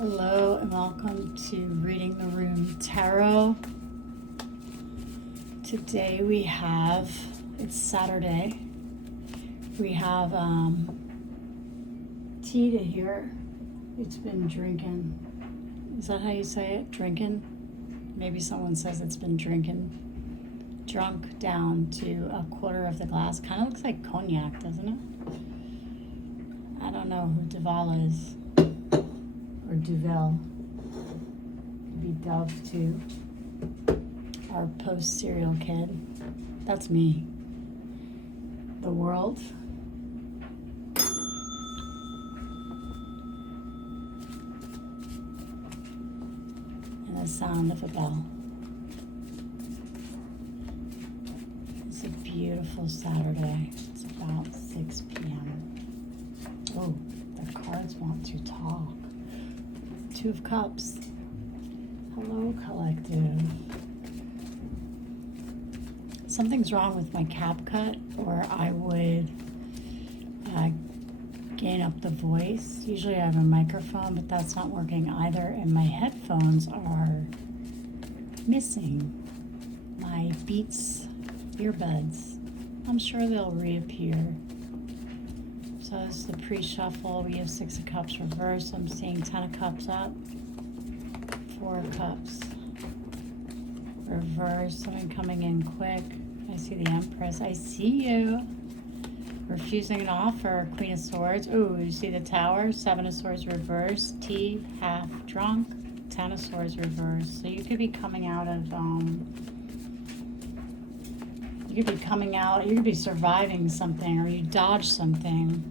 Hello and welcome to Reading the Room Tarot. Today we have, it's Saturday, we have tea to hear. It's been drinking. Is that how you say it? Drinking? Maybe someone says it's been drinking. Drunk down to a quarter of the glass. Kind of looks like cognac, doesn't it? I don't know who Duval is. Or Duvel. Could be Dove too. Our post-serial kid. That's me. The world. And the sound of a bell. It's a beautiful Saturday. It's about 6 p.m. Oh, the cards want to talk. Two of Cups. Hello, collective. Something's wrong with my cap cut, or I would gain up the voice. Usually I have a microphone, but that's not working either, and my headphones are missing. My Beats earbuds. I'm sure they'll reappear. So this is the pre-shuffle. We have 6 of Cups reversed. I'm seeing 10 of Cups up. 4 of Cups reversed. Something coming in quick. I see the Empress. I see you. Refusing an offer. Queen of Swords. Ooh, you see the Tower. 7 of Swords reversed. Tea, half drunk. 10 of Swords reversed. So you could be coming out of, you could be surviving something, or you dodge something.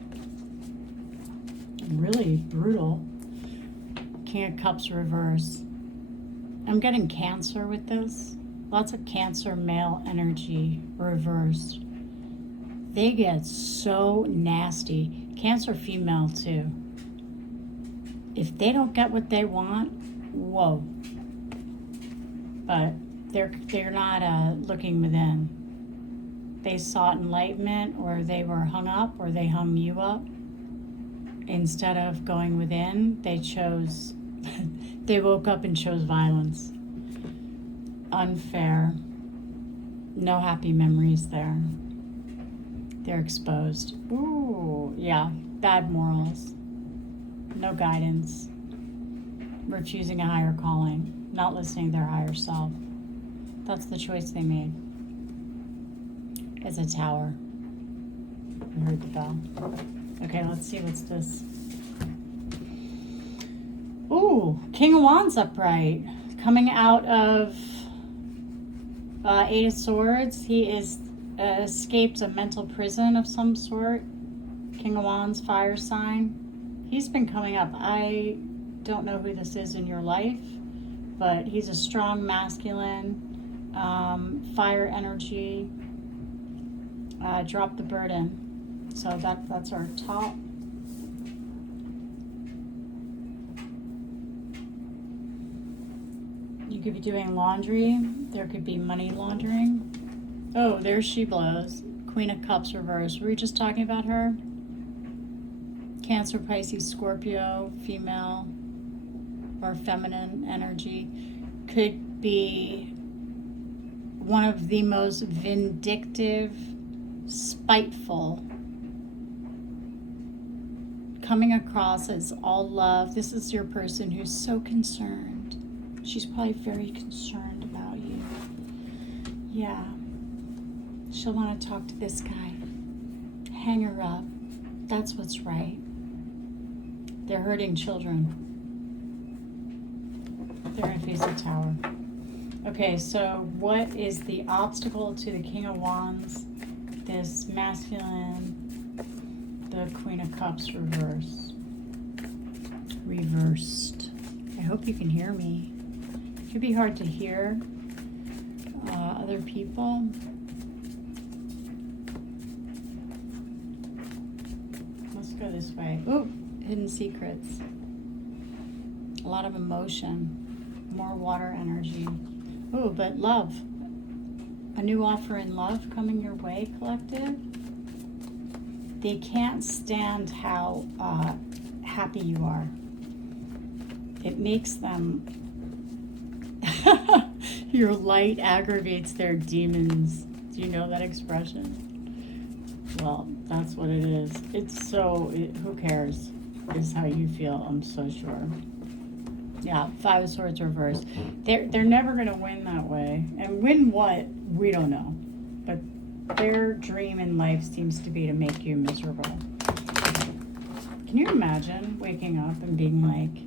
Really brutal. King of Cups reverse. I'm getting Cancer with this. Lots of Cancer male energy reversed. They get so nasty. Cancer female too. If they don't get what they want, whoa. But they're not looking within. They sought enlightenment, or they were hung up, or they hung you up. Instead of going within, they chose, they woke up and chose violence. Unfair. No happy memories there. They're exposed. Ooh, yeah, bad morals. No guidance. Refusing a higher calling. Not listening to their higher self. That's the choice they made. It's a Tower. You heard the bell. Okay, let's see what's this. Ooh, King of Wands upright. Coming out of 8 of Swords. He is escaped a mental prison of some sort. King of Wands, fire sign. He's been coming up. I don't know who this is in your life, but he's a strong masculine, fire energy. Drop the burden. So that's our top. You could be doing laundry. There could be money laundering. Oh, there she blows. Queen of Cups reversed. Were we just talking about her? Cancer, Pisces, Scorpio, female or feminine energy. Could be one of the most vindictive, spiteful, coming across as all love. This is your person who's so concerned. She's probably very concerned about you. Yeah. She'll want to talk to this guy. Hang her up. That's what's right. They're hurting children. They're going to face the Tower. Okay, so what is the obstacle to the King of Wands? This masculine, the Queen of Cups reversed. I hope you can hear me. It could be hard to hear other people. Let's go this way. Ooh, hidden secrets. A lot of emotion. More water energy. Ooh, but love. A new offer in love coming your way, collective. They can't stand how happy you are. it makes them, your light aggravates their demons. Do you know that expression? Well, that's what it is. It's so, who cares is how you feel, I'm so sure. Yeah, Five of Swords reversed. They're never going to win that way. And win what? We don't know. But their dream in life seems to be to make you miserable. Can you imagine waking up and being like,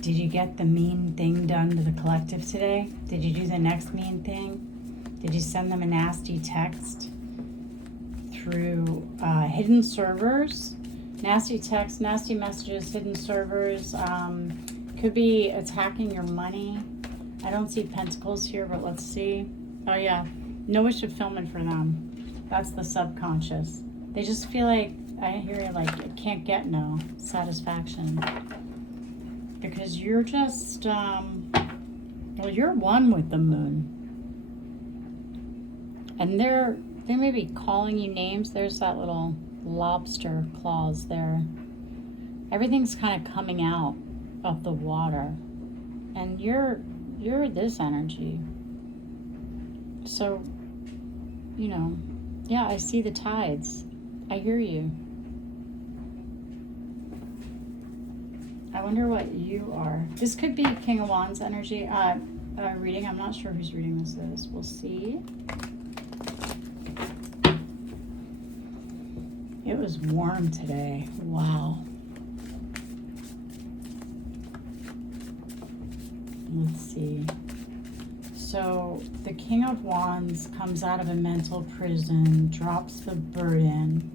did you get the mean thing done to the collective today? Did you do the next mean thing? Did you send them a nasty text through hidden servers? Nasty texts, nasty messages, hidden servers. Could be attacking your money. I don't see Pentacles here, but let's see. Oh yeah, no wish fulfillment for them. That's the subconscious. They just feel like, I hear you like, it can't get no satisfaction. Because you're just, well, you're one with the moon. And they may be calling you names. There's that little lobster claws there. Everything's kind of coming out of the water. And you're this energy. So, you know, yeah, I see the tides. I hear you. I wonder what you are. This could be King of Wands energy reading. I'm not sure whose reading this is. We'll see. It was warm today. Wow. Let's see. So the King of Wands comes out of a mental prison, drops the burden.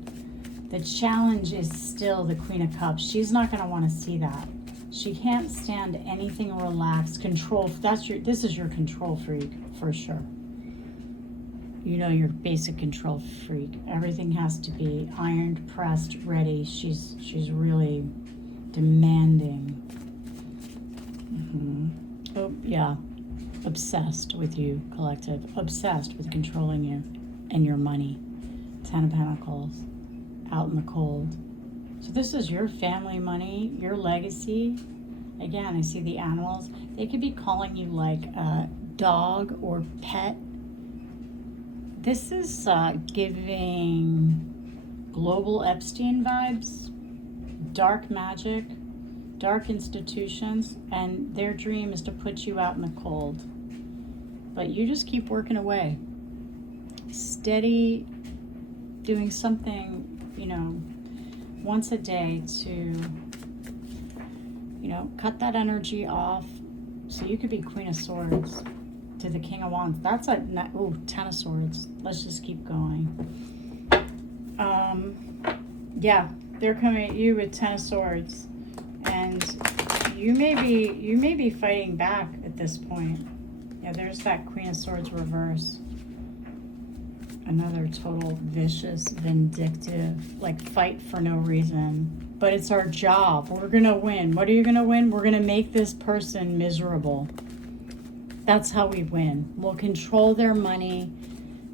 The challenge is still the Queen of Cups. She's not going to want to see that. She can't stand anything relaxed. Control. This is your control freak for sure. You know, your basic control freak. Everything has to be ironed, pressed, ready. She's really demanding. Oh yeah, obsessed with you, collective. Obsessed with controlling you and your money. 10 of Pentacles. Out in the cold. So this is your family money, your legacy. Again, I see the animals. They could be calling you like a dog or pet. This is giving global Epstein vibes, dark magic, dark institutions, and their dream is to put you out in the cold. But you just keep working away. Steady, doing something, you know, once a day to, you know, cut that energy off so you could be Queen of Swords to the King of Wands. That's a, 10 of Swords. Let's just keep going. Yeah, they're coming at you with 10 of Swords. And you may be fighting back at this point. Yeah, there's that Queen of Swords reverse. Another total vicious, vindictive, like fight for no reason. But it's our job. We're going to win. What are you going to win? We're going to make this person miserable. That's how we win. We'll control their money,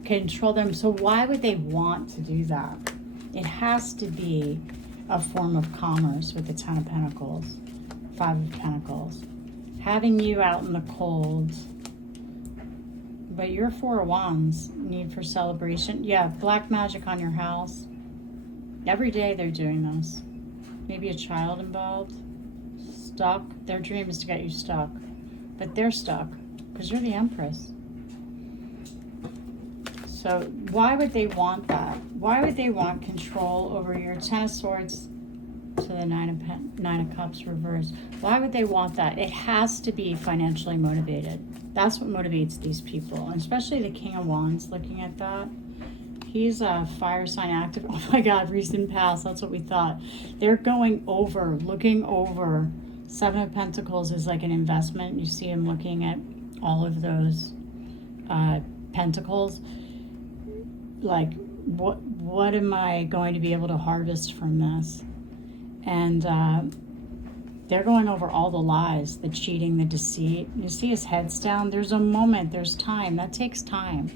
control them. So why would they want to do that? It has to be a form of commerce with the 10 of Pentacles, 5 of Pentacles. Having you out in the cold. But your 4 of Wands, need for celebration. Yeah, black magic on your house. Every day they're doing this. Maybe a child involved. Stuck. Their dream is to get you stuck. But they're stuck because you're the Empress. So why would they want that? Why would they want control over your 10 of Swords to the 9 of Cups reverse? Why would they want that? It has to be financially motivated. That's what motivates these people, and especially the King of Wands. Looking at that, he's a fire sign active. Oh my God, recent past. That's what we thought. They're going over, looking over. 7 of Pentacles is like an investment. You see him looking at all of those pentacles. Like, what am I going to be able to harvest from this? And they're going over all the lies, the cheating, the deceit. You see his head's down. There's a moment, there's time. That takes time.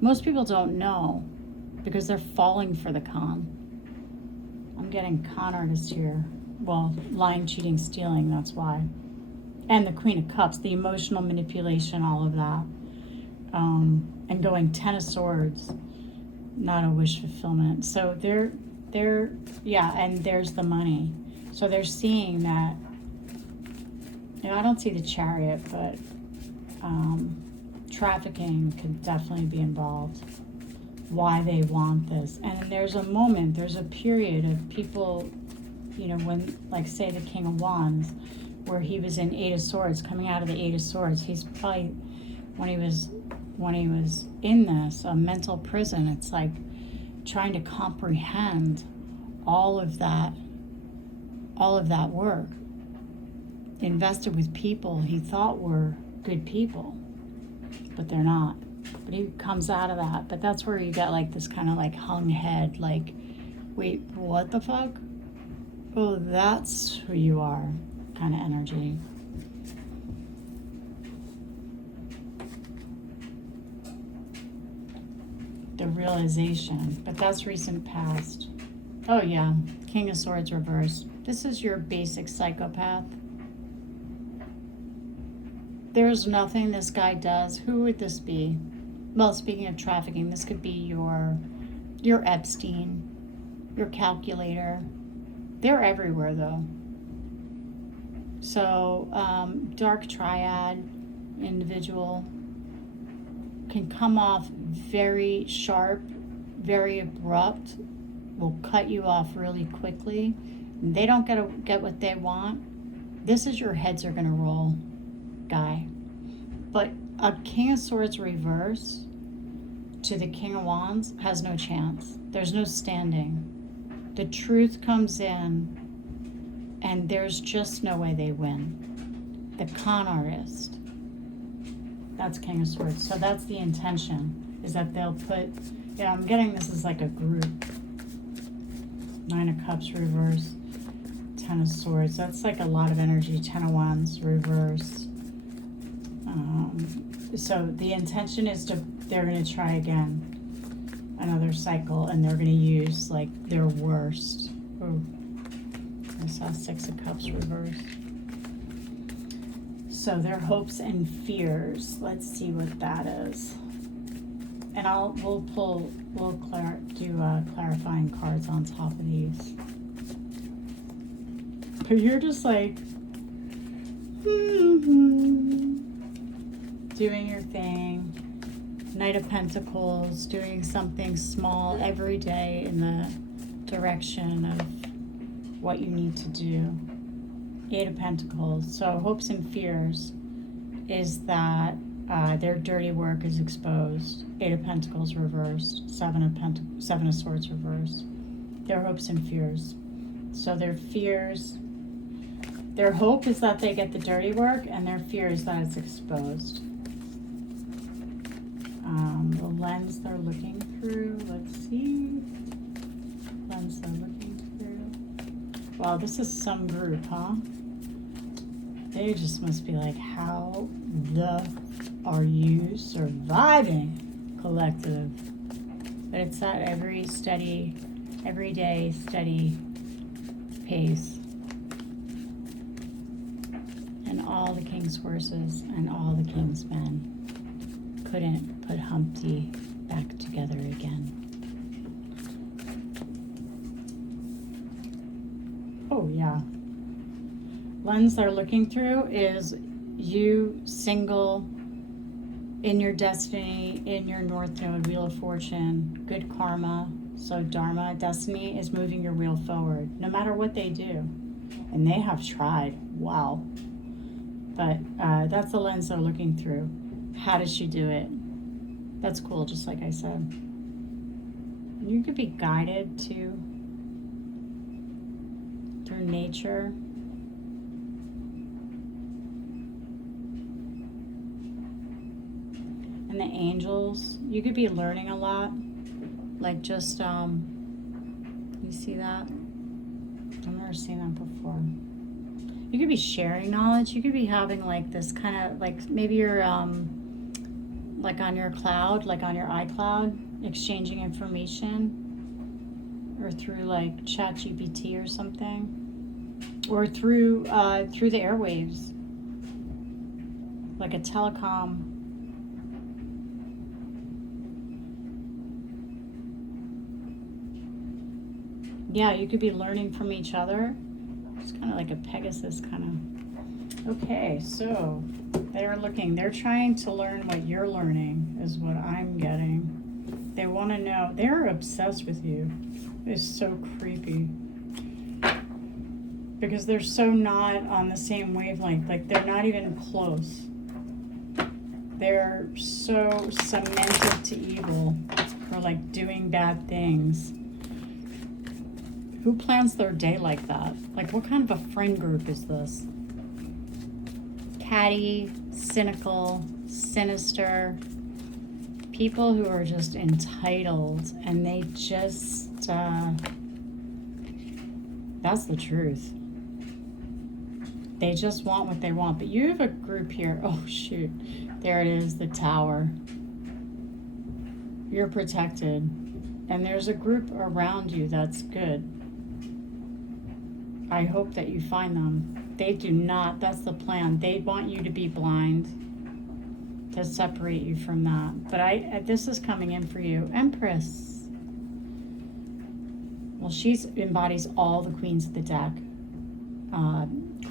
Most people don't know because they're falling for the con. I'm getting con artist here. well, lying, cheating, stealing, that's why. And the Queen of Cups, the emotional manipulation, all of that. And going 10 of Swords, not a wish fulfillment. So they're yeah, and there's the money. So they're seeing that, I don't see the Chariot, but trafficking could definitely be involved. Why they want this. And there's a moment, there's a period of people, when, like, say the King of Wands, where he was in 8 of Swords, coming out of the 8 of Swords, he's probably, when he was in this, a mental prison, it's like trying to comprehend all of that work invested with people he thought were good people, but they're not. But he comes out of that. But that's where you get like this kind of like hung head, like, wait, what the fuck? Oh, that's who you are kind of energy. The realization, but that's recent past. Oh yeah, King of Swords reversed. This is your basic psychopath. There's nothing this guy does. Who would this be? Well, speaking of trafficking, this could be your Epstein, your calculator. They're everywhere though. So dark triad individual can come off very sharp, very abrupt, will cut you off really quickly. They don't get what they want. This is your heads are gonna roll guy. But a King of Swords reverse to the King of Wands has no chance. There's no standing. The truth comes in and there's just no way they win. The con artist, that's King of Swords. So that's the intention, is that they'll put, I'm getting this as like a group. 9 of Cups reverse, 10 of Swords. That's like a lot of energy. 10 of Wands reverse. So the intention is they're going to try again, another cycle, and they're going to use like their worst. Oh, I saw 6 of Cups reverse. So their hopes and fears. Let's see what that is. And we'll do clarifying cards on top of these. But you're just like, doing your thing. Knight of Pentacles, doing something small every day in the direction of what you need to do. 8 of Pentacles. So hopes and fears is that their dirty work is exposed. 8 of Pentacles reversed. 7 of Swords reversed. Their hopes and fears. So their fears, their hope is that they get the dirty work, and their fear is that it's exposed. The lens they're looking through, let's see. Lens they're looking through. Wow, this is some group, huh? They just must be like, how the are you surviving, collective? But it's that everyday steady pace. And all the King's horses and all the King's men couldn't put Humpty back together again. Oh yeah. Lens they're looking through is you single in your destiny, in your North Node, Wheel of Fortune, good karma. So Dharma, destiny is moving your wheel forward, no matter what they do. And they have tried. Wow. But that's the lens they're looking through. How does she do it? That's cool, just like I said. You could be guided to through nature. And the angels, you could be learning a lot. Like just, you see that? I've never seen that before. You could be sharing knowledge. You could be having like this kind of, like maybe you're like on your cloud, like on your iCloud, exchanging information, or through like ChatGPT or something. or through the airwaves, like a telecom. Yeah, you could be learning from each other. It's kind of like a Pegasus kind of. Okay, so they're trying to learn what you're learning, is what I'm getting. They want to know. They're obsessed with you. It's so creepy. Because they're so not on the same wavelength. Like, they're not even close. They're so cemented to evil, or like doing bad things. Who plans their day like that? Like, what kind of a friend group is this? Catty, cynical, sinister. People who are just entitled, and they just, that's the truth. They just want what they want. But you have a group here. Oh, shoot. There it is, the Tower. You're protected. And there's a group around you that's good. I hope that you find them. They do not. That's the plan. They want you to be blind, to separate you from that. But this is coming in for you. Empress. Well, she embodies all the queens of the deck.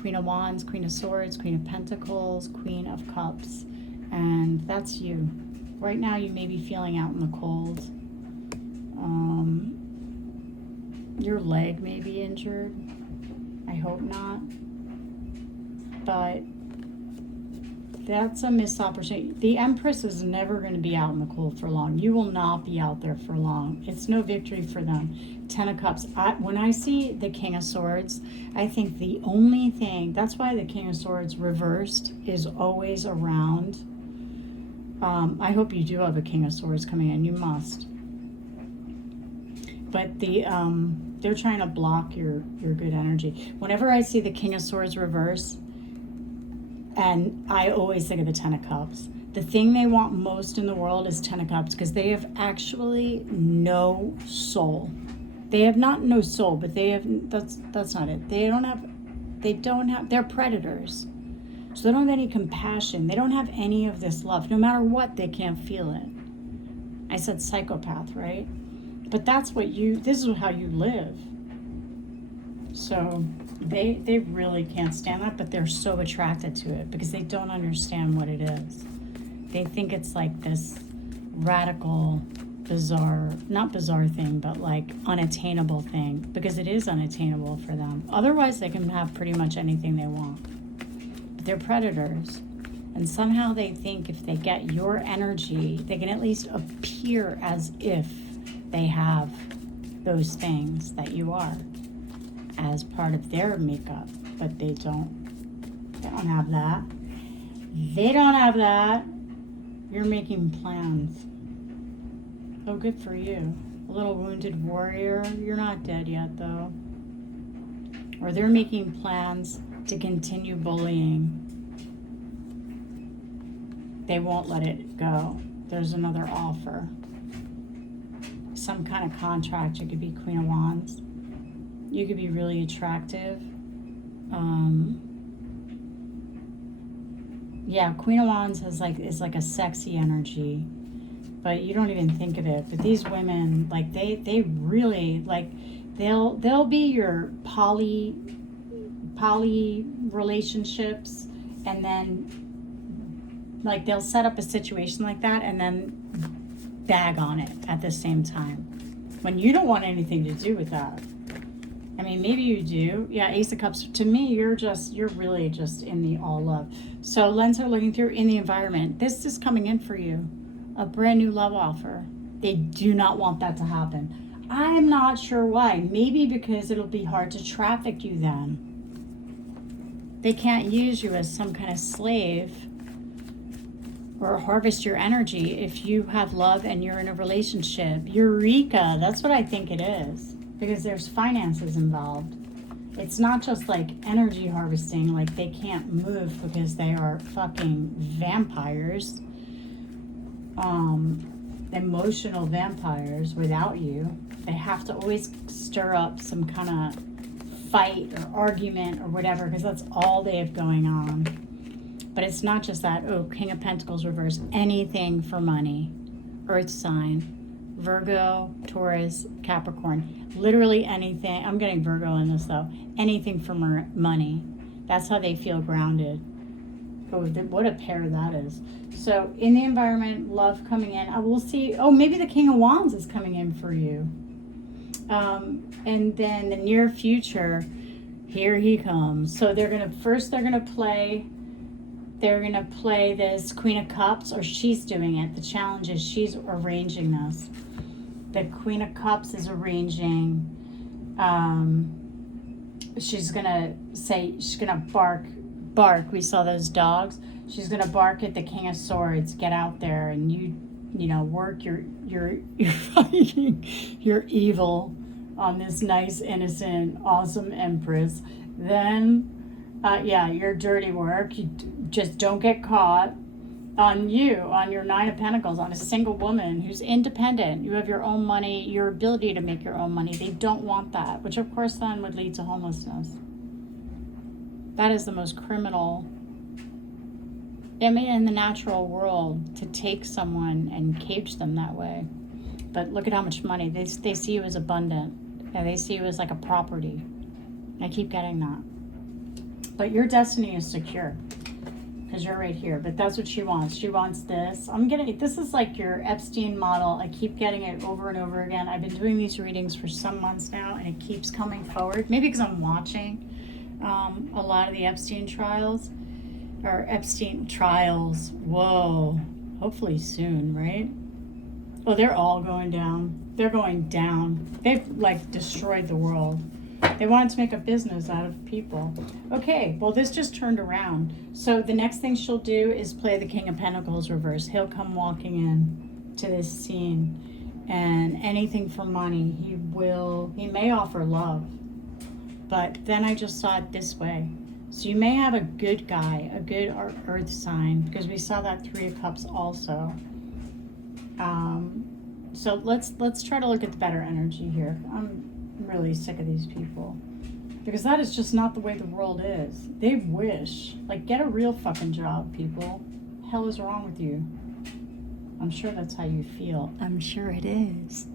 Queen of Wands, Queen of Swords, Queen of Pentacles, Queen of Cups. And that's you. Right now you may be feeling out in the cold. Your leg may be injured. I hope not. But that's a missed opportunity. The Empress is never going to be out in the cold for long. You will not be out there for long. It's no victory for them. 10 of Cups. When I see the King of Swords, I think the only thing, that's why the King of Swords reversed is always around. I hope you do have a King of Swords coming in. You must. But they're trying to block your good energy. Whenever I see the King of Swords reverse, and I always think of the 10 of Cups. The thing they want most in the world is 10 of Cups, because they have actually no soul. They have not no soul, but they have, that's not it. They don't have, they're predators. So they don't have any compassion. They don't have any of this love. No matter what, they can't feel it. I said psychopath, right? But that's what this is how you live. So they really can't stand that, but they're so attracted to it because they don't understand what it is. They think it's like this radical, bizarre, not bizarre thing, but like unattainable thing, because it is unattainable for them. Otherwise, they can have pretty much anything they want. But they're predators. And somehow they think if they get your energy, they can at least appear as if they have those things that you are as part of their makeup, but they don't have that. They don't have that. You're making plans. Oh, good for you. A little wounded warrior. You're not dead yet, though. Or they're making plans to continue bullying. They won't let it go. There's another offer. Some kind of contract. It could be Queen of Wands. You could be really attractive. Yeah, Queen of Wands is like a sexy energy, but you don't even think of it. But these women, like they really like, they'll be your poly relationships, and then like they'll set up a situation like that and then bag on it at the same time, when you don't want anything to do with that. I mean, maybe you do. Yeah, Ace of Cups. To me, you're really just in the all love. So lenses are looking through in the environment. This is coming in for you. A brand new love offer. They do not want that to happen. I'm not sure why. Maybe because it'll be hard to traffic you then. They can't use you as some kind of slave or harvest your energy if you have love and you're in a relationship. Eureka, that's what I think it is. Because there's finances involved. It's not just like energy harvesting, like they can't move because they are fucking vampires. Emotional vampires without you. They have to always stir up some kind of fight or argument or whatever, because that's all they have going on. But it's not just that. Oh, King of Pentacles reverse. Anything for money. Earth sign. Virgo, Taurus, Capricorn. Literally anything. I'm getting Virgo in this though. Anything for money. That's how they feel grounded. Oh, what a pair that is. So in the environment, love coming in. I will see. Oh, maybe the King of Wands is coming in for you. And then the near future, here he comes. So they're gonna play this Queen of Cups, or she's doing it. The challenge is she's arranging this. The Queen of Cups is arranging. She's gonna bark. We saw those dogs. She's gonna bark at the King of Swords. Get out there and you work your your evil on this nice, innocent, awesome Empress. Then, your dirty work. You just don't get caught. On your Nine of Pentacles, on a single woman who's independent. You have your own money, your ability to make your own money. They don't want that, which of course then would lead to homelessness. That is the most criminal, in the natural world, to take someone and cage them that way. But look at how much money. They see you as abundant. And they see you as like a property. I keep getting that. But your destiny is secure. Because you're right here. But that's what she wants. She wants this. This is like your Epstein model. I keep getting it over and over again. I've been doing these readings for some months now, and it keeps coming forward. Maybe because I'm watching a lot of the Epstein trials. Whoa. Hopefully soon, right? Oh, they're all going down. They're going down. They've destroyed the world. They wanted to make a business out of people. Okay, well, this just turned around. So the next thing she'll do is play the King of Pentacles reverse. He'll come walking in to this scene. And anything for money, he may offer love. But then I just saw it this way. So you may have a good guy, a good earth sign, because we saw that Three of Cups also. So let's try to look at the better energy here. I'm really sick of these people, because that is just not the way the world is. They wish. Get a real fucking job, people. Hell is wrong with you? I'm sure that's how you feel. I'm sure it is.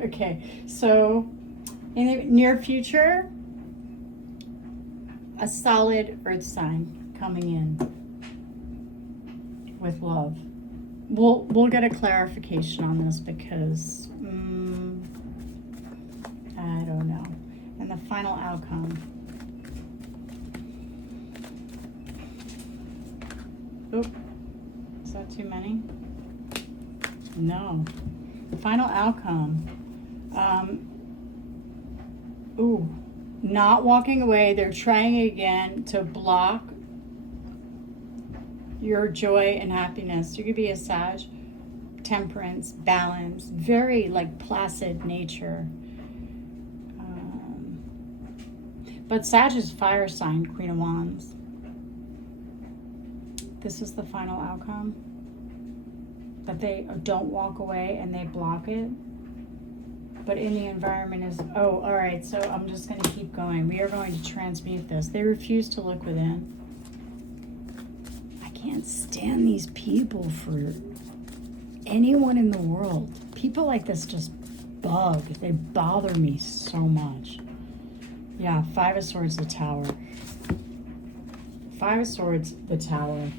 Okay, so in the near future, a solid earth sign coming in with love. We'll get a clarification on this, because I don't know. And the final outcome. Oop. Is that too many? No. The final outcome. Not walking away. They're trying again to block your joy and happiness. You could be a Sag, temperance, balance, very placid nature. But Sag is fire sign, Queen of Wands. This is the final outcome. That they don't walk away and they block it. But in the environment is, all right, so I'm just going to keep going. We are going to transmute this. They refuse to look within. I can't stand these people for anyone in the world. People like this just bug. They bother me so much. Yeah, Five of Swords, the Tower. Five of Swords, the Tower.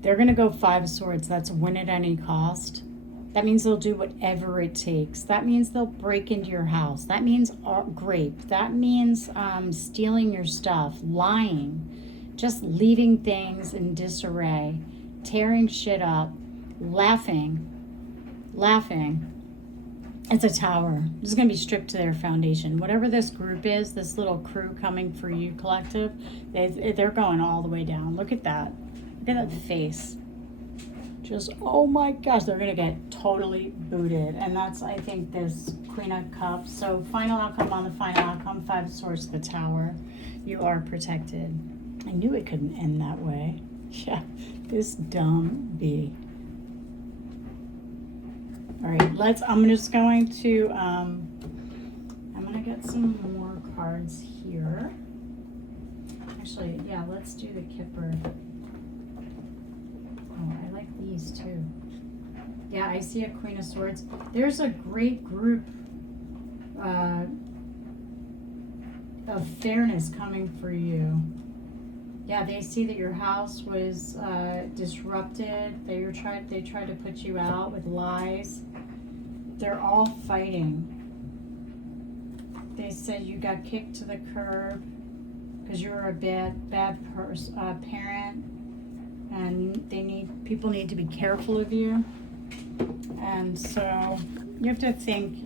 They're going to go Five of Swords. That's win at any cost. That means they'll do whatever it takes. That means they'll break into your house. That means grape. That means stealing your stuff, lying, just leaving things in disarray, tearing shit up, laughing. It's a tower. This is going to be stripped to their foundation. Whatever this group is, this little crew coming for you collective, they're going all the way down. Look at that. Look at that face. Just, oh my gosh, they're going to get totally booted. And that's, I think, this Queen of Cups. So final outcome on the final outcome, Five of Swords, the Tower. You are protected. I knew it couldn't end that way. Yeah, this dumb bee. All right, I'm just going to want to get some more cards here. Actually, yeah, let's do the Kipper. Oh, I like these too. Yeah, I see a Queen of Swords. There's a great group of fairness coming for you. Yeah, they see that your house was disrupted. They tried to put you out with lies. They're all fighting. They said you got kicked to the curb because you were a bad parent, and people need to be careful of you. And so you have to think,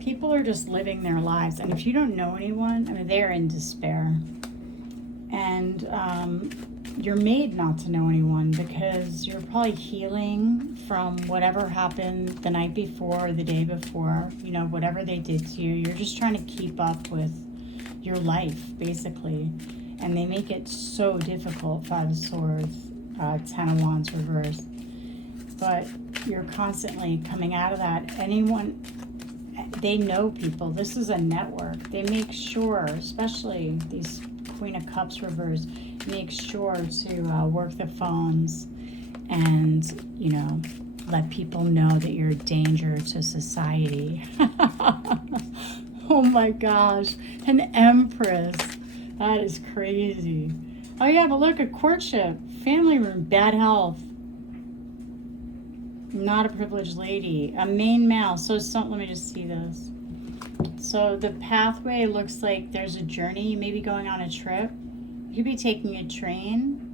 people are just living their lives, and if you don't know anyone, I mean, they're in despair. And you're made not to know anyone because you're probably healing from whatever happened the night before or the day before, whatever they did to you. You're just trying to keep up with your life, basically. And they make it so difficult. 5 of Swords, 10 of Wands reversed. But you're constantly coming out of that. They know people. This is a network. They make sure, especially these Queen of Cups reversed, make sure to work the phones and, let people know that you're a danger to society. Oh my gosh. An Empress. That is crazy. Oh yeah, but look, a courtship. Family room, bad health. Not a privileged lady. A main male. Let me just see this. So the pathway looks like there's a journey. You may be going on a trip. You could be taking a train.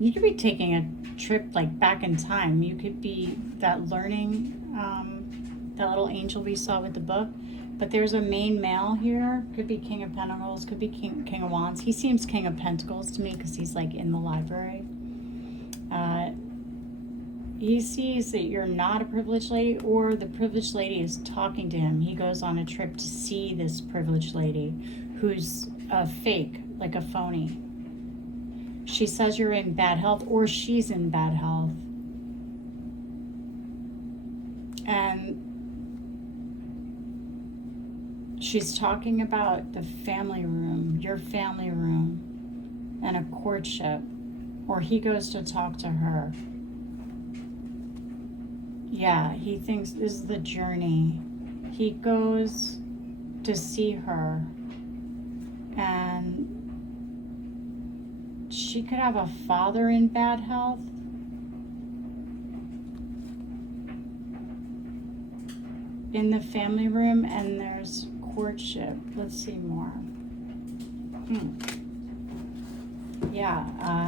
You could be taking a trip like back in time. You could be that learning, that little angel we saw with the book. But there's a main male here. Could be King of Pentacles. Could be King of Wands. He seems King of Pentacles to me because he's like in the library. He sees that you're not a privileged lady, or the privileged lady is talking to him. He goes on a trip to see this privileged lady who's fake, like a phony. She says you're in bad health, or she's in bad health. And she's talking about the family room, your family room, and a courtship, or he goes to talk to her. Yeah, he thinks this is the journey. He goes to see her, and she could have a father in bad health. In the family room, and there's courtship. Let's see more. Yeah,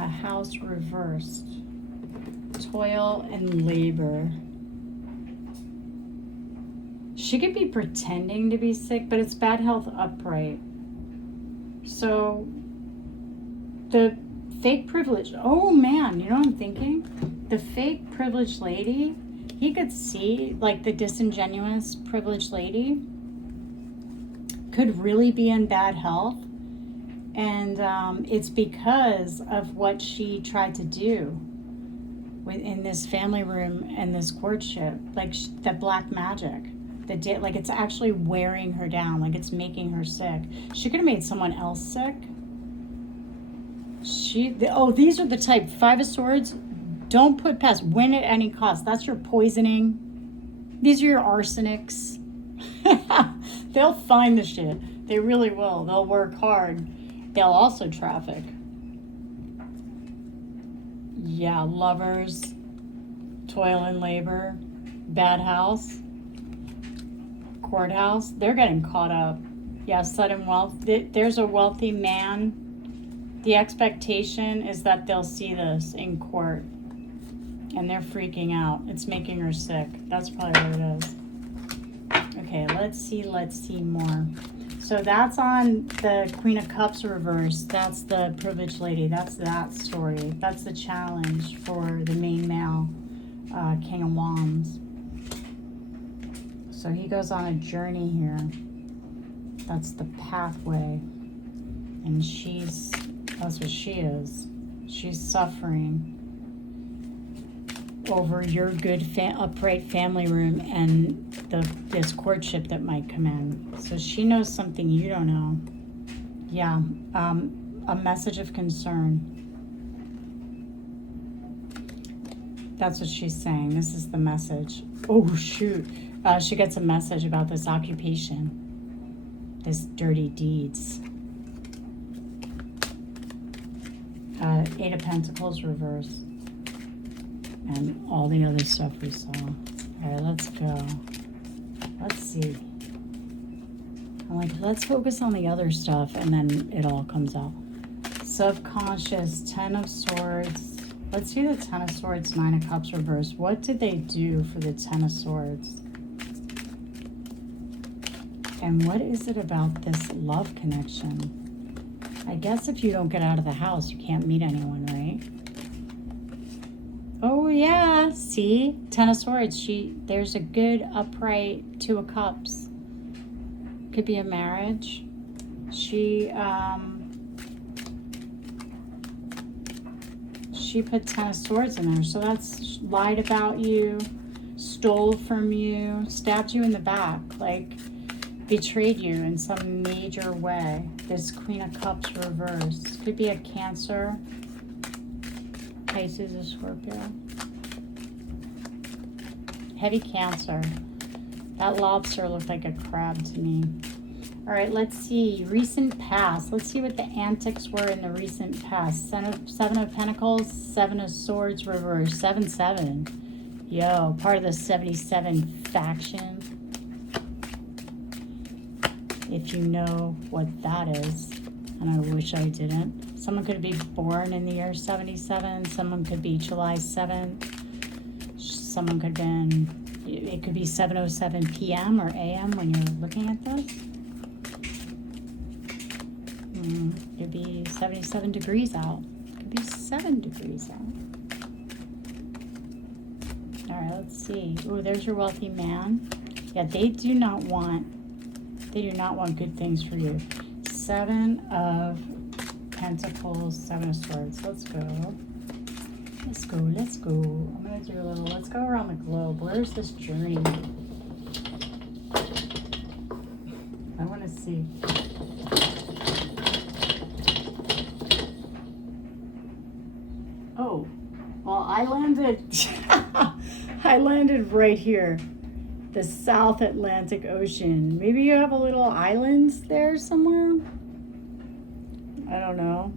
house reversed. Toil and labor. She could be pretending to be sick, but it's bad health upright. So the fake privilege, oh man, you know what I'm thinking? The fake privileged lady, he could see, like, the disingenuous privileged lady could really be in bad health. And it's because of what she tried to do in this family room and this courtship, like the black magic. Like it's actually wearing her down, like it's making her sick. She could have made someone else sick. These are the type. 5 of Swords, don't put past. Win at any cost. That's your poisoning. These are your arsenics. They'll find the shit. They really will. They'll work hard. They'll also traffic. Yeah, lovers, toil and labor, bad house, courthouse. They're getting caught up. Yeah, sudden wealth. There's a wealthy man. The expectation is that they'll see this in court, and they're freaking out. It's making her sick. That's probably what it is. Okay, let's see more. So that's on the Queen of Cups reverse. That's the privileged lady. That's that story. That's the challenge for the main male, King of Wands. So he goes on a journey here. That's the pathway. And that's what she is. She's suffering over your good upright family room, and this courtship that might come in. So she knows something you don't know. Yeah, a message of concern. That's what she's saying. This is the message. Oh, shoot. She gets a message about this occupation, this dirty deeds. Eight of Pentacles reverse. And all the other stuff we saw. All right, let's go. Let's see. I'm like, let's focus on the other stuff, and then it all comes out. Subconscious, Ten of Swords. Let's see the Ten of Swords, Nine of Cups reverse. What did they do for the Ten of Swords? And what is it about this love connection? I guess if you don't get out of the house, you can't meet anyone, right? Oh, yeah. See? Ten of Swords. There's a good, upright Two of Cups. Could be a marriage. She put Ten of Swords in there. So that's lied about you, stole from you, stabbed you in the back, like betrayed you in some major way. This Queen of Cups reversed. Could be a Cancer, Pisces, or Scorpio. Heavy Cancer. That lobster looked like a crab to me. All right, let's see. Recent past. Let's see what the antics were in the recent past. Seven of Pentacles, Seven of Swords reversed. 7-7. Yo, part of the 77 faction. If you know what that is, and I wish I didn't. Someone could be born in the year 77. Someone could be July 7th. Someone could have been, it could be 7:07 p.m. or a.m. when you're looking at this. It could be 77 degrees out. It could be 7 degrees out. All right, let's see. Oh, there's your wealthy man. Yeah, they do not want good things for you. Seven of Pentacles, Seven of Swords. Let's go. Let's go, let's go. I'm going to do a little, let's go around the globe. Where's this journey? I want to see. Oh, well, I landed right here. The South Atlantic Ocean. Maybe you have a little island there somewhere? I don't know.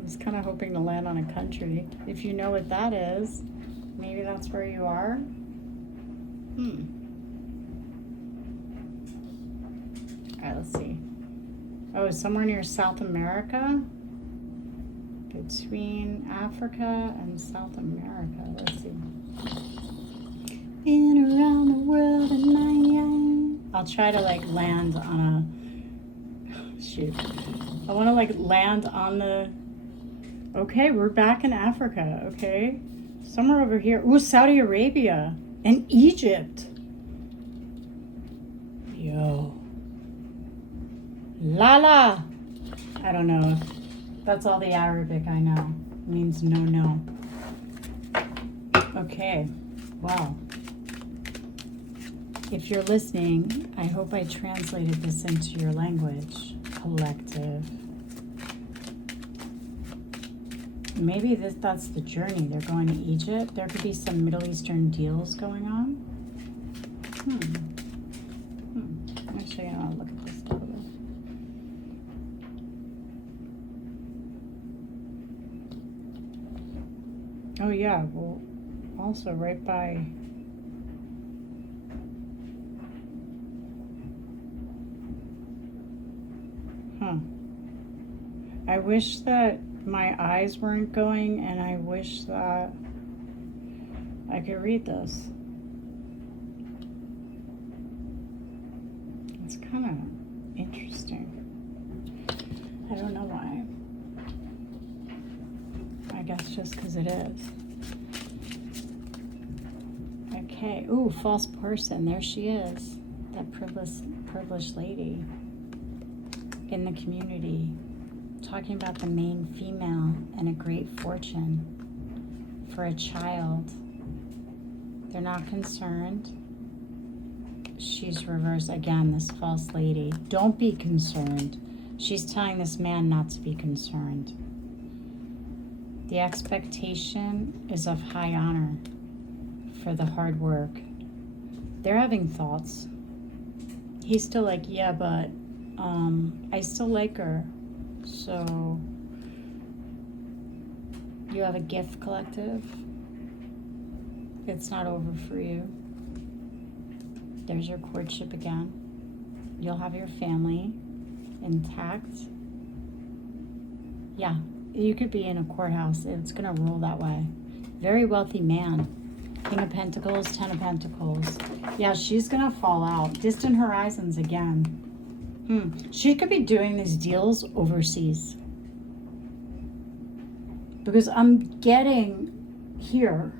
I was kind of hoping to land on a country. If you know what that is, maybe that's where you are. All right, let's see. Oh, somewhere near South America? Between Africa and South America. Let's see. Been around the world in 9 I'll try to like land on a shoot. I want to like land on the. Okay, we're back in Africa. Okay, somewhere over here. Ooh, Saudi Arabia and Egypt. Yo, Lala. I don't know if that's all the Arabic I know. It means no. Okay, wow. If you're listening, I hope I translated this into your language. Collective. Maybe that's the journey. They're going to Egypt. There could be some Middle Eastern deals going on. Actually, I'll look at this a little bit. Oh yeah, well, also right by. I wish that my eyes weren't going, and I wish that I could read this. It's kind of interesting. I don't know why. I guess just because it is. Okay. Ooh, false person. There she is. That privileged lady in the community. Talking about the main female and a great fortune for a child. They're not concerned. She's reversed again, this false lady. Don't be concerned. She's telling this man not to be concerned. The expectation is of high honor for the hard work. They're having thoughts. He's still like, yeah, but I still like her. So you have a gift, collective. It's not over for you. There's your courtship again. You'll have your family intact. Yeah, you could be in a courthouse. It's going to rule that way. Very wealthy man. King of Pentacles, Ten of Pentacles. Yeah, she's going to fall out. Distant horizons again. She could be doing these deals overseas. Because I'm getting here,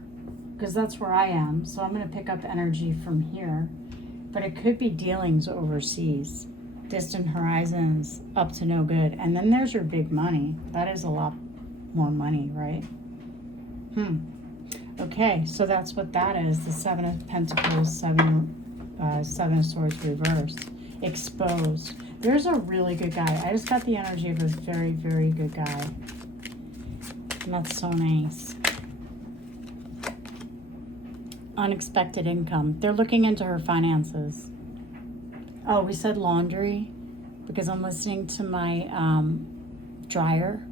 because that's where I am. So I'm going to pick up energy from here. But it could be dealings overseas. Distant horizons, up to no good. And then there's your big money. That is a lot more money, right? Okay, so that's what that is. The Seven of Pentacles, Seven of Swords reversed. Exposed. There's a really good guy. I just got the energy of a very, very good guy. And that's so nice. Unexpected income. They're looking into her finances. Oh, we said laundry because I'm listening to my dryer.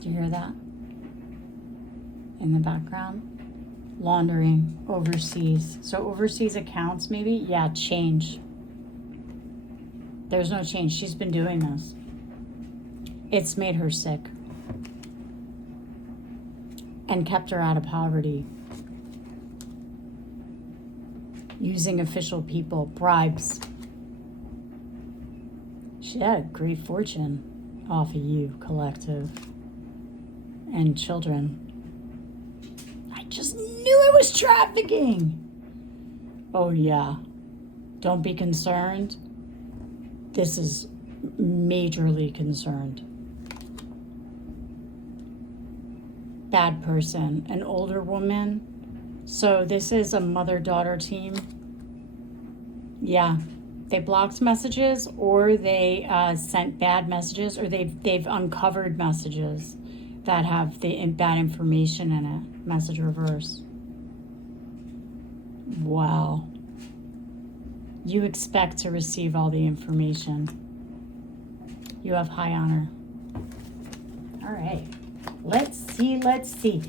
Do you hear that? In the background. Laundering overseas. So overseas accounts maybe? Yeah, change. There's no change. She's been doing this. It's made her sick. And kept her out of poverty. Using official people, bribes. She had a great fortune off of you, collective. And children. I just knew it was trafficking. Oh yeah. Don't be concerned. This is majorly concerned. Bad person, an older woman. So this is a mother-daughter team. Yeah, they blocked messages, or they sent bad messages, or they've uncovered messages that have the bad information in it. Message reverse. Wow. You expect to receive all the information. You have high honor. All right. Let's see. Let's see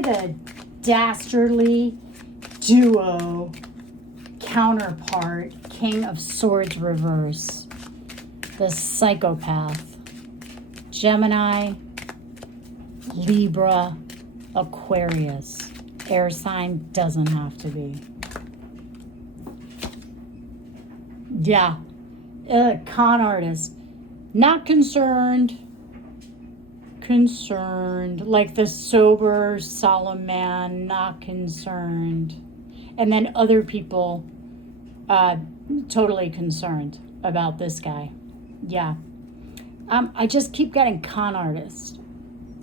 the dastardly duo counterpart, King of Swords reverse. The psychopath. Gemini, Libra, Aquarius. Air sign doesn't have to be. Yeah. Con artist. Not concerned. Concerned. Like the sober, solemn man. Not concerned. And then other people totally concerned about this guy. Yeah. I just keep getting con artist.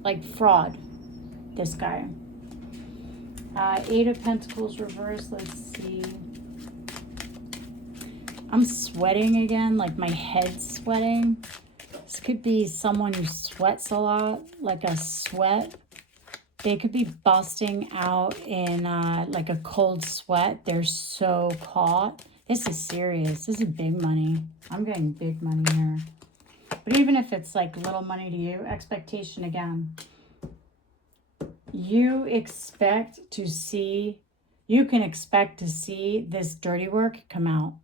Like fraud. This guy. Eight of Pentacles reverse. Let's see. I'm sweating again, like my head's sweating. This could be someone who sweats a lot, like a sweat. They could be busting out in like a cold sweat. They're so caught. This is serious. This is big money. I'm getting big money here. But even if it's like little money to you, expectation again. You can expect to see this dirty work come out.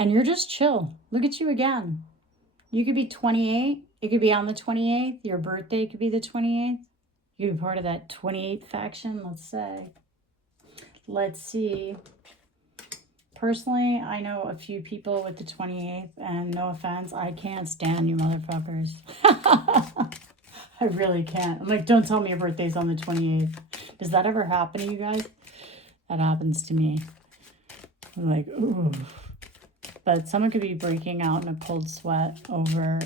And you're just chill. Look at you again. You could be 28. It could be on the 28th. Your birthday could be the 28th. You could be part of that 28th faction, let's say. Let's see. Personally, I know a few people with the 28th, and no offense, I can't stand you motherfuckers. I really can't. I'm like, don't tell me your birthday's on the 28th. Does that ever happen to you guys? That happens to me. I'm like, ooh. But someone could be breaking out in a cold sweat over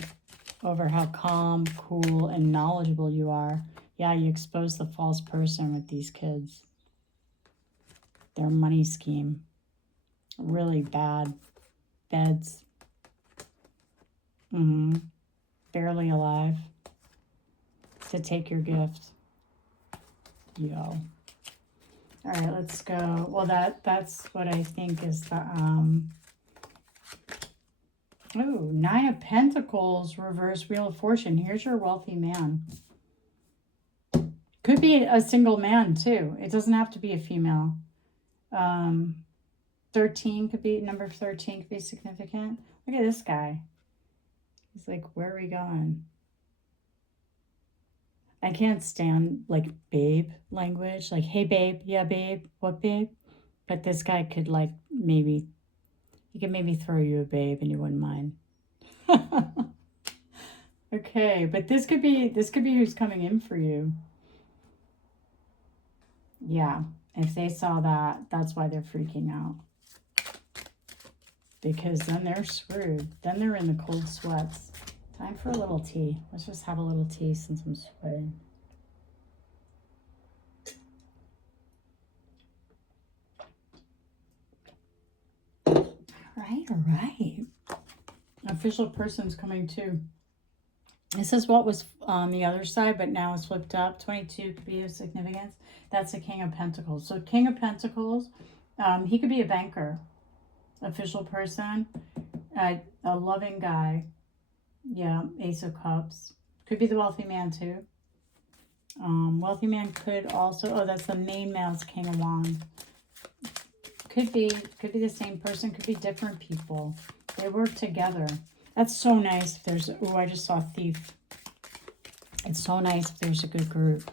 how calm, cool, and knowledgeable you are. Yeah, you expose the false person with these kids. Their money scheme. Really bad beds. Barely alive to take your gift. Yo. All right, let's go. Well, that's what I think is the oh, 9 of Pentacles, reverse Wheel of Fortune. Here's your wealthy man. Could be a single man too. It doesn't have to be a female. 13 could be, number 13 could be significant. Look at this guy. He's like, where are we going? I can't stand like babe language. Like, hey babe, yeah babe, what babe? But this guy could like maybe, he could maybe throw you a babe and you wouldn't mind. Okay, but this could be who's coming in for you. Yeah, if they saw that, that's why they're freaking out. Because then they're screwed. Then they're in the cold sweats. Time for a little tea. Let's just have a little tea since I'm sweating. All right. Official person's coming too. This is what was on the other side, but now it's flipped up. 22 could be of significance. That's the King of Pentacles. So King of Pentacles, he could be a banker, official person, a loving guy. Yeah, Ace of Cups. Could be the wealthy man too. Wealthy man could also, oh, that's the main male's King of Wands. Could be the same person, could be different people. They work together. That's so nice if there's, oh, I just saw Thief. It's so nice if there's a good group.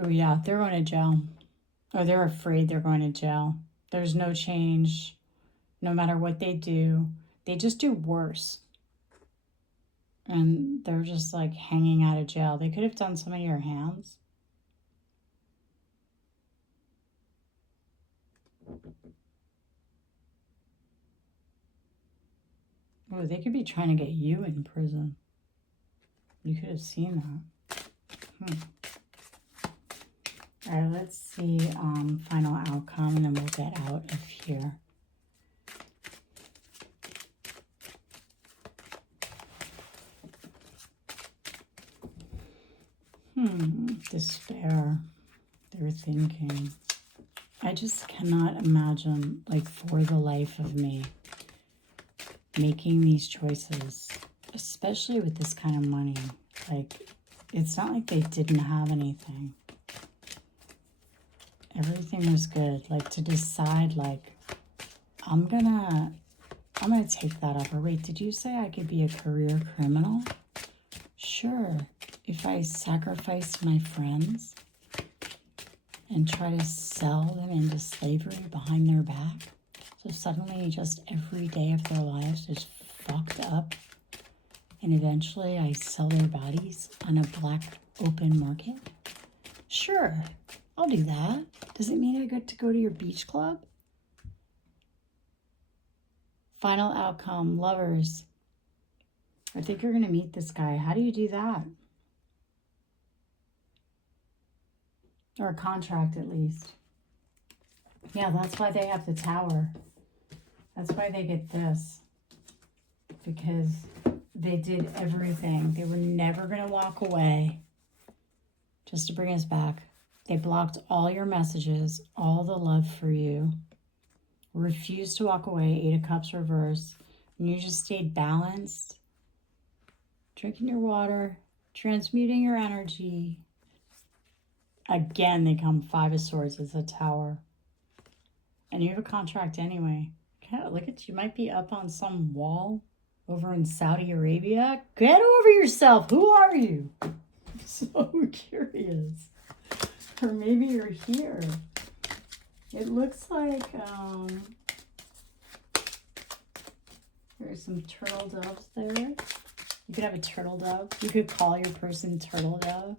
Oh yeah, they're going to jail. Or they're afraid they're going to jail. There's no change. No matter what they do, they just do worse. And they're just like hanging out of jail. They could have done some of your hands. Oh, they could be trying to get you in prison. You could have seen that. All right, let's see final outcome, and then we'll get out of here. Despair. They're thinking. I just cannot imagine, like, for the life of me, making these choices, especially with this kind of money. Like, it's not like they didn't have anything. Everything was good. Like, to decide, like, I'm gonna take that up. Or wait, did you say I could be a career criminal? Sure. If I sacrifice my friends and try to sell them into slavery behind their back, so suddenly just every day of their lives is fucked up, and eventually I sell their bodies on a black open market? Sure, I'll do that. Does it mean I get to go to your beach club? Final outcome, lovers. I think you're going to meet this guy. How do you do that? Or a contract, at least. Yeah, that's why they have the Tower. That's why they get this. Because they did everything. They were never going to walk away. Just to bring us back. They blocked all your messages, all the love for you. Refused to walk away, 8 of Cups reverse. And you just stayed balanced. Drinking your water. Transmuting your energy. Again, they come 5 of Swords as a Tower. And you have a contract anyway. God, look at you. Might be up on some wall over in Saudi Arabia. Get over yourself. Who are you? I'm so curious. Or maybe you're here. It looks like there's some turtle doves there. You could have a turtle dove. You could call your person Turtle Dove.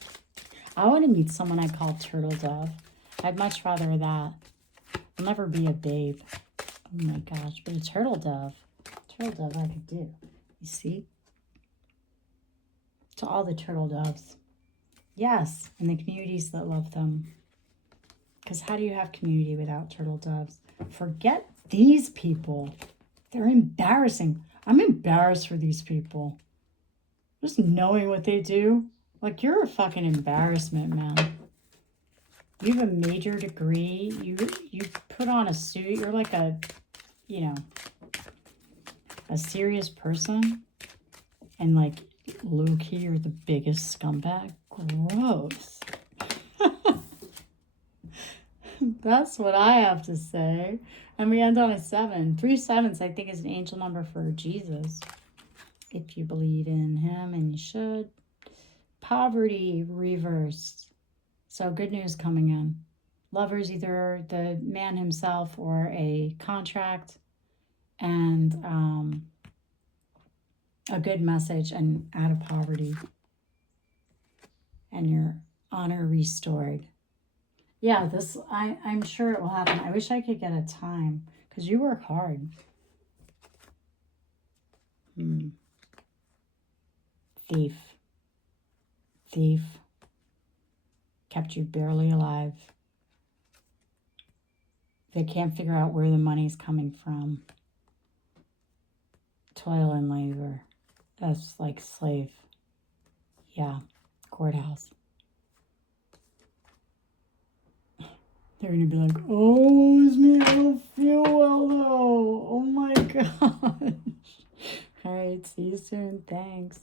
I want to meet someone I call Turtle Dove. I'd much rather that. I'll never be a babe. Oh my gosh, but a turtle dove I could do. You see? To all the turtle doves. Yes, and the communities that love them. Because how do you have community without turtle doves? Forget these people. They're embarrassing. I'm embarrassed for these people. Just knowing what they do. Like, you're a fucking embarrassment, man. You have a major degree. You put on a suit. You're like a, you know, a serious person. And like, low-key, you're the biggest scumbag. Gross. That's what I have to say. And we end on a 7. 3 sevens, I think, is an angel number for Jesus. If you believe in him, and you should. Poverty reversed. So good news coming in. Lovers, either the man himself or a contract. And a good message, and out of poverty. And your honor restored. Yeah, this, I'm sure it will happen. I wish I could get a time, because you work hard. Thief. Thief. Kept you barely alive. They can't figure out where the money's coming from. Toil and labor. That's like slave. Yeah. Courthouse. They're going to be like, oh, it's me. I don't feel well, though. Oh, my gosh. All right. See you soon. Thanks.